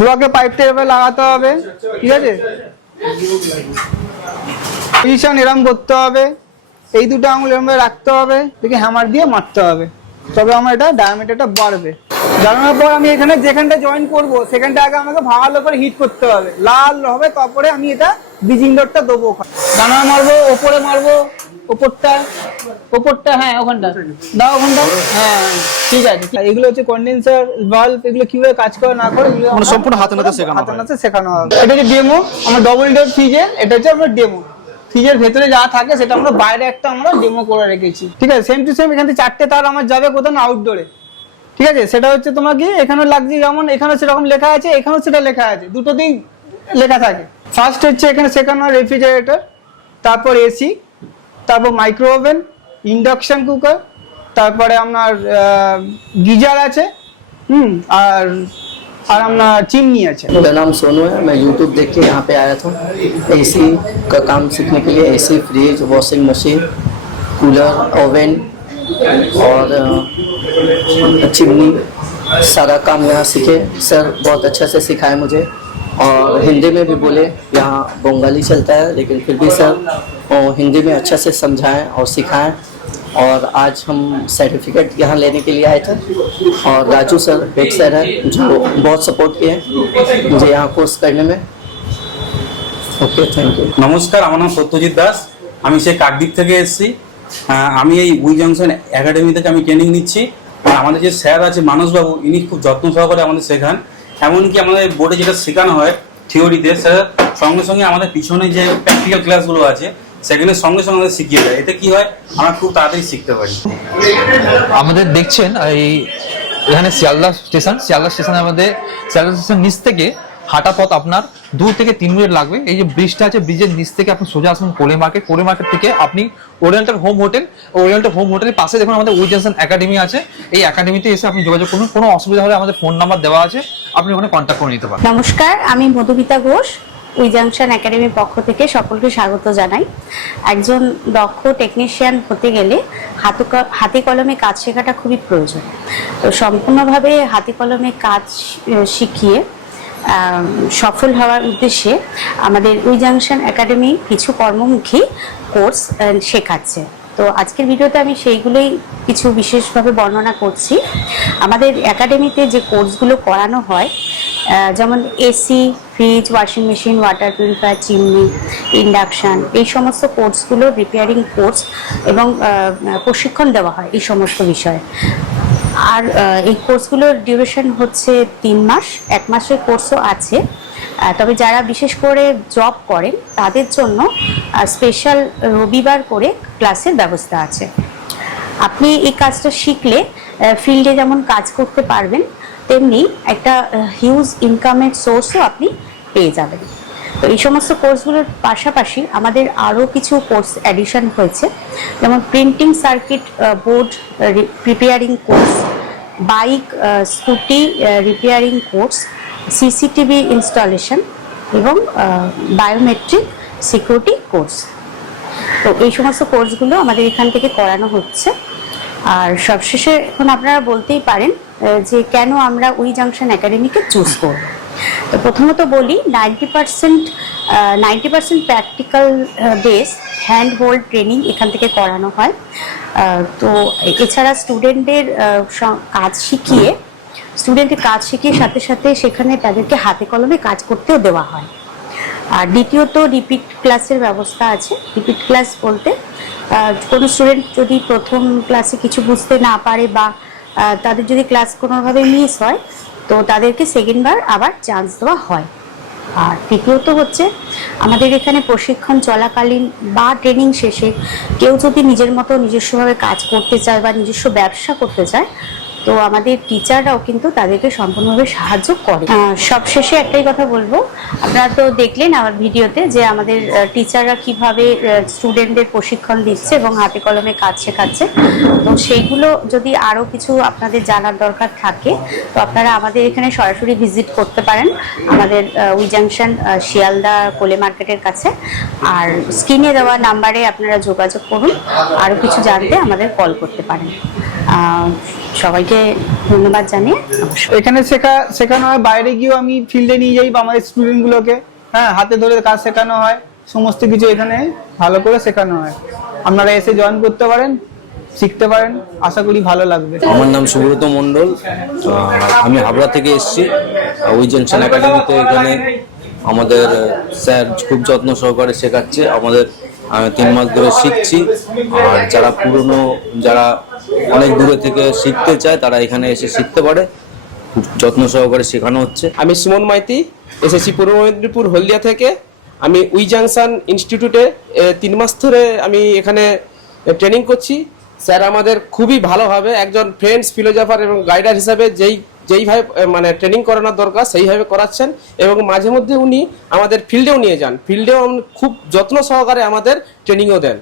ব্লকে পাইপটা এভাবে লাগাতে হবে, ঠিক আছে? পজিশন এরম করতে হবে, এই দুটো আঙুল এরমভাবে রাখতে হবে দেখে হ্যামার দিয়ে মারতে হবে। তবে আমার এটা ডায়ামিটারটা বাড়বে। জানানোর পর আমি এখানে যেখানটা জয়েন করব সেখানটা আগে আমাকে ভালো করে হিট করতে হবে। লাল হবে তারপরে আমি এটা বিজিং ডটটা দেবো ওখানে। জানা মারবো ওপরে মারবো ওপরটা ওপরটা হ্যাঁ ওখানটা। দাও ওখানটা। হ্যাঁ ঠিক আছে। এগুলো হচ্ছে কন্ডেন্সার ভালভ এগুলো কীভাবে কাজ করে না করে মানে সম্পূর্ণ হাতে নাতে শেখানো হাতে নাতে শেখানো হবে। এটা হচ্ছে ডেমো আমার ডবল ডোর ফ্রিজের এটা হচ্ছে আমার ডেমো ফ্রিজের ভেতরে যা থাকে সেটা আমরা বাইরে একটা আমরা ডেমো করে রেখেছি। ঠিক আছে সেম টু সেম এখান থেকে চারটে তার আমার যাবে কোথাও না আউটডোরে ঠিক আছে সেটা হচ্ছে তোমার কি এখানে লাগছে যেমন এখানে সেরকম লেখা আছে এখানেও সেটা লেখা আছে দুটোতেই লেখা থাকে ফার্স্ট হচ্ছে এখানে শেখানো রেফ্রিজারেটর তারপর এসি তারপর মাইক্রো ওভেন ইন্ডাকশন কুকার তারপরে আপনার গিজার আছে হুম আর আর আপনার চিমনি আছে मेरा नाम सोनू है मैं यूट्यूब देख के यहाँ पे आया था एसी का काम सीखने के लिए AC fridge washing machine cooler oven और अ, चिमनी सारा काम यहाँ सीखे सर बहुत अच्छा से सिखाए मुझे और हिंदी में भी बोले यहाँ बंगाली चलता है लेकिन फिर भी सर अ, हिंदी में अच्छा से समझाएं और सिखाएं और आज हम सर्टिफिकेट यहाँ लेने के लिए आए थे और राजू सर हेड सर हैं जो बहुत सपोर्ट किए हैं मुझे यहाँ कोर्स करने में ओके थैंक यू নমস্কার আমার নাম সত্যজিৎ দাস আমি সেই কাকদ্বীপ থেকে এসেছি আহ, আমি এই উই জংশন একাডেমি থেকে আমি ট্রেনিং নিচ্ছি। আর আমাদের যে স্যার আছে মানসবাবু, ইনি খুব যত্ন সহকারে আমাদের শেখান। এমনকি আমাদের বোর্ডে যেটা শেখানো হয় থিওরিতে, স্যার সঙ্গে সঙ্গে আমাদের পিছনে যে প্র্যাকটিক্যাল ক্লাসগুলো আছে, সেখানে সঙ্গে সঙ্গে শিখিয়ে দেয়। এতে কি হয়, আমরা খুব তাড়াতাড়ি শিখতে পারি। আমাদের দেখছেন, এই এখানে শিয়ালদা স্টেশন, শিয়ালদা স্টেশনে আমাদের শিয়ালদা স্টেশন নিচ থেকে হাঁটা পথ আপনার দু থেকে তিন মিনিট লাগবে। এই যে ব্রিজটা আছে, ব্রিজের নিচ থেকে আপনি সোজা আসুন কোলে মার্কেট কোলে মার্কেট থেকে আপনি oriental home hotel, oriental home হোটেলের পাশে দেখুন আমাদের উইজেনসন একাডেমি আছে। এই একাডেমিতে এসে আপনি যোগাযোগ করুন। কোনো অসুবিধা হলে আমাদের ফোন নাম্বার দেওয়া আছে। আপনি ওখানে কন্ট্যাক্ট করে নিতে পারেন। নমস্কার, আমি মধুমিতা ঘোষ, উই জাংশন একাডেমির পক্ষ থেকে সকলকে স্বাগত জানাই। একজন দক্ষ টেকনিশিয়ান হতে গেলে হাতে হাতে কলমে কাজ শেখাটা খুবই প্রয়োজন। তো সম্পূর্ণভাবে হাতে কলমে কাজ শিখিয়ে সফল হওয়ার উদ্দেশ্যে আমাদের উই জাংশন একাডেমি কিছু কর্মমুখী কোর্স শেখাচ্ছে। তো আজকের ভিডিওতে আমি সেইগুলোই কিছু বিশেষভাবে বর্ণনা করছি। আমাদের একাডেমিতে যে কোর্সগুলো করানো হয় যেমন AC, fridge, washing machine, water purifier, chimney, induction, এই সমস্ত কোর্সগুলো, রিপেয়ারিং কোর্স এবং প্রশিক্ষণ দেওয়া হয় এই সমস্ত বিষয়ে। আর এই কোর্সগুলোর ডিউরেশন হচ্ছে তিন মাস, এক মাসের কোর্সও আছে। তবে যারা বিশেষ করে জব করেন, তাদের জন্য স্পেশাল রবিবার করে ক্লাসের ব্যবস্থা আছে। আপনি এই কাজটা শিখলে ফিল্ডে যেমন কাজ করতে পারবেন, তেমনি একটা হিউজ ইনকামের সোর্সও আপনি পেয়ে যাবেন। তো এই সমস্ত কোর্সগুলোর পাশাপাশি আমাদের আরও কিছু কোর্স অ্যাডিশন হয়েছে। যেমন printing circuit board preparing course bike scooty repairing course CCTV installation এবং বায়োমেট্রিক সিকিউরিটি কোর্স তো এই সমস্ত কোর্সগুলো আমাদের এখান থেকে করানো হচ্ছে। আর সবশেষে এখন আপনারা বলতেই পারেন যে কেন আমরা উই জাংশন একাডেমিকে চুজ করব? তো প্রথমত বলি ninety percent ninety percent practical base hand hold training এখান থেকে করানো হয়। তো এছাড়া স্টুডেন্টদের কাজ শিখিয়ে স্টুডেন্টের কাজ শিখিয়ে সাথে সাথে সেখানে তাদেরকে হাতে কলমে কাজ করতেও দেওয়া হয়। আর দ্বিতীয়ত রিপিট ক্লাসের ব্যবস্থা আছে। রিপিট ক্লাস বলতে কোনো স্টুডেন্ট যদি প্রথম ক্লাসে কিছু বুঝতে না পারে বা তাদের যদি ক্লাস কোনোভাবে মিস হয় তো তাদেরকে সেকেন্ডবার আবার চান্স দেওয়া হয়। আর তৃতীয়ত হচ্ছে, আমাদের এখানে প্রশিক্ষণ চলাকালীন বা ট্রেনিং শেষে কেউ যদি নিজের মতো নিজস্বভাবে কাজ করতে চায় বা নিজস্ব ব্যবসা করতে চায় তো আমাদের টিচাররাও কিন্তু তাদেরকে সম্পূর্ণভাবে সাহায্য করে। সবশেষে একটাই কথা বলব, আপনারা তো দেখলেন আমার ভিডিওতে যে আমাদের টিচাররা কীভাবে স্টুডেন্টদের প্রশিক্ষণ দিচ্ছে এবং হাতে কলমে কাজ শেখাচ্ছে তো সেইগুলো যদি আরও কিছু আপনাদের জানার দরকার থাকে, তো আপনারা আমাদের এখানে সরাসরি ভিজিট করতে পারেন আমাদের উই জাংশন শিয়ালদা কোলে মার্কেটের কাছে। আর স্ক্রিনে দেওয়া নাম্বারে আপনারা যোগাযোগ করুন, আরও কিছু জানতে আমাদের কল করতে পারেন। সবাইকে ধন্যবাদ জানিয়ে এখানে শেখা শেখানো হয় বাইরে গিয়েও আমি ফিল্ডে নিয়ে যাই বা আমাদের স্টুডেন্টগুলোকে হ্যাঁ হাতে ধরে কাজ শেখানো হয় সমস্ত কিছু এখানে ভালো করে শেখানো হয়। আপনারা এসে জয়েন করতে পারেন শিখতে পারেন আশা করি ভালো লাগবে। আমার নাম সুব্রত মণ্ডল আহ, আমি হাবড়া থেকে এসেছি। ওই জংশন একাডেমিতে এখানে আমাদের স্যার খুব যত্ন সহকারে শেখাচ্ছে। আমাদের তিন মাস ধরে শিখছি। আর যারা পুরনো যারা অনেক দূরে থেকে শিখতে চায়, তারা এখানে এসে শিখতে পারে। যত্ন সহকারে শেখানো হচ্ছে। আমি সুমন মাইতি এসেছি পূর্ব মেদিনীপুর, হলদিয়া থেকে। আমি উই জাংশন ইনস্টিটিউটে তিন মাস ধরে আমি এখানে ট্রেনিং করছি। স্যার আমাদের খুবই ভালোভাবে একজন ফ্রেন্ডস ফিলোজফার এবং গাইডার হিসাবে যেই, যেইভাবে মানে ট্রেনিং করানোর দরকার, সেইভাবে করাচ্ছেন এবং মাঝে মধ্যে উনি আমাদের ফিল্ডেও নিয়ে যান। ফিল্ডেও খুব যত্ন সহকারে আমাদের ট্রেনিংও দেন।